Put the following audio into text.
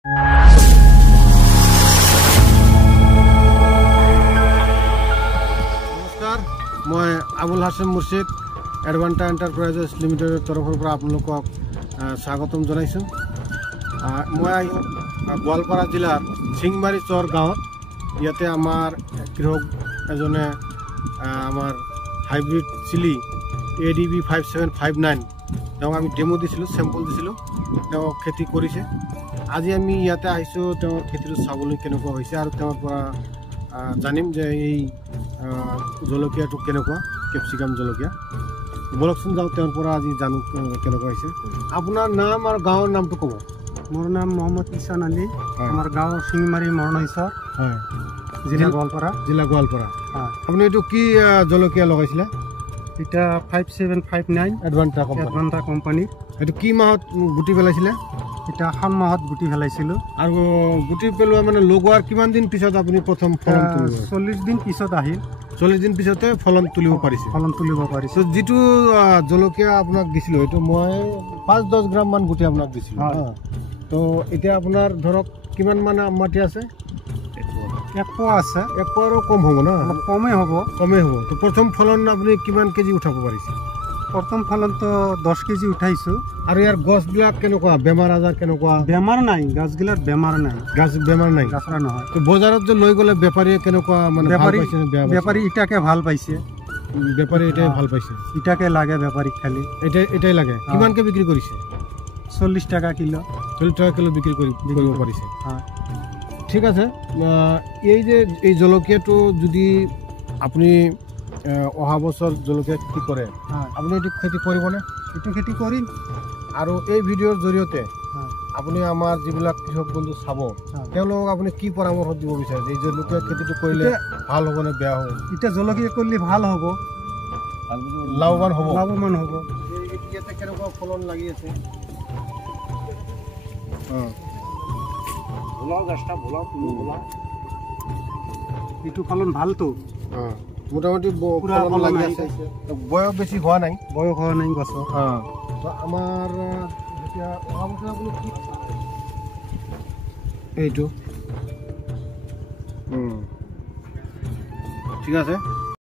নমস্কাৰ, মই আবুল হাছেম মুৰ্ছিদ এডভান্টা এণ্টাৰপ্ৰাইজেছ লিমিটেডৰ তৰফৰ পৰা আপোনালোকক স্বাগতম জনাইছোঁ। মই গোৱালপাৰা জিলাৰ চিংমাৰী চৰ গাঁৱত ইয়াতে আমাৰ কৃষক এজনে আমাৰ হাইব্ৰিড চিলি ADB 5759 তেওঁক আমি ডেমো দিছিলোঁ, চেম্পল দিছিলোঁ, তেওঁ খেতি কৰিছে। আজি আমি ইয়াতে আহিছোঁ তেওঁৰ খেতিটো চাবলৈ কেনেকুৱা হৈছে আৰু তেওঁৰ পৰা জানিম যে এই জলকীয়াটো কেনেকুৱা, কেপচিকাম জলকীয়া। বলকচোন যাওঁ তেওঁৰ পৰা আজি জানো কেনেকুৱা হৈছে। আপোনাৰ নাম আৰু গাঁৱৰ নামটো ক'ব। মোৰ নাম মহম্মদ ইছান আলী, আমাৰ গাঁও চিংমাৰী মৰণইছৰ, হয়, জিলা গোৱালপাৰা। হয়, আপুনি এইটো কি জলকীয়া লগাইছিলে? এটা 5759 এডভান্টা কোম্পানী। এইটো কি মাহত গুটি পেলাইছিলে? এটা শাওণ মাহত গুটি পেলাইছিলোঁ। আৰু গুটি পেলোৱা মানে লগোৱাৰ কিমান দিন পিছত আপুনি প্ৰথম ফলন তুলিব? 40 দিন পিছত আহিল। 40 দিন পিছতে ফলন তুলিব পাৰিছে। যিটো জলকীয়া আপোনাক দিছিলোঁ এইটো মই 5-10 গ্ৰাম মান গুটি আপোনাক দিছিলোঁ। তো এতিয়া আপোনাৰ ধৰক কিমান মান মাটি আছে? 1 পোৱা আছে। 1 পোৱাৰো কম হ'ব ন? কমেই হ'ব। তো প্ৰথম ফলন আপুনি কিমান কেজি উঠাব পাৰিছে? প্ৰথম ফলনটো 10 কেজি উঠাইছোঁ। আৰু ইয়াৰ গছবিলাক কেনেকুৱা, বেমাৰ আজাৰ কেনেকুৱা? বেমাৰ নাই, গাছগিলাত বেমাৰ নাই। বেমাৰ নাই, গাছৰা নহয়। তো বজাৰত যে লৈ গ'লে বেপাৰীয়ে কেনেকুৱা মানে বেপাৰী ইটাকে ভাল পাইছে। বেপাৰী এটাই ভাল পাইছে, ইটাকে লাগে বেপাৰীক খালি। এটাই লাগে। কিমানকে বিক্ৰী কৰিছে? 40 টাকা কিলো। 40 টাকা কিলো বিক্ৰী কৰিব পাৰিছে। ঠিক আছে। এই জলকীয়াটো যদি আপুনি অহা বছৰ জলকীয়া খেতি কৰে, আপুনি এইটো খেতি কৰিবনে? এইটো খেতি কৰিম। আৰু এই ভিডিঅ'ৰ জৰিয়তে আপুনি আমাৰ যিবিলাক কৃষক বন্ধু চাব, তেওঁলোকক আপুনি কি পৰামৰ্শ দিব বিচাৰে যে এই জলকীয়া খেতিটো কৰিলে ভাল হ'ব নে বেয়া হ'ব? এতিয়া জলকীয়া কৰিলে ভাল হ'ব, লাভৱান হ'ব। ইয়াতে কেনেকুৱা ফলন লাগি আছে। এইটো ফলন ভালতো, মোটামুটি লাগি আছে। বয়স বেছি হোৱা নাই গছৰ। আমাৰ এতিয়া অহা বছৰ আপুনি কি এইটো ঠিক আছে।